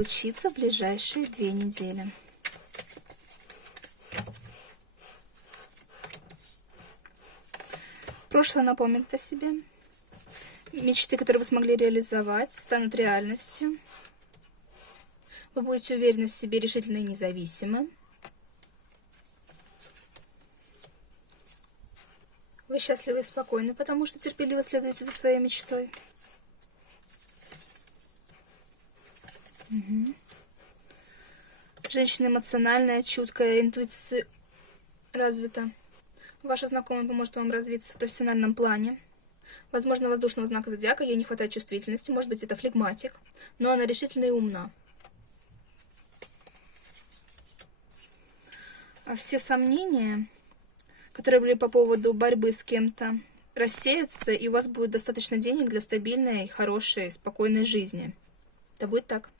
Случится в ближайшие 2 недели. Прошлое напомнит о себе. Мечты, которые вы смогли реализовать, станут реальностью. Вы будете уверены в себе, решительны и независимы. Вы счастливы и спокойны, потому что терпеливо следуете за своей мечтой. Женщина эмоциональная, чуткая, интуиция развита. Ваша знакомая поможет вам развиться в профессиональном плане. Возможно, воздушного знака зодиака, ей не хватает чувствительности, может быть, это флегматик, но она решительна и умна. А все сомнения, которые были по поводу борьбы с кем-то, рассеются, и у вас будет достаточно денег для стабильной, хорошей, спокойной жизни. Да будет так.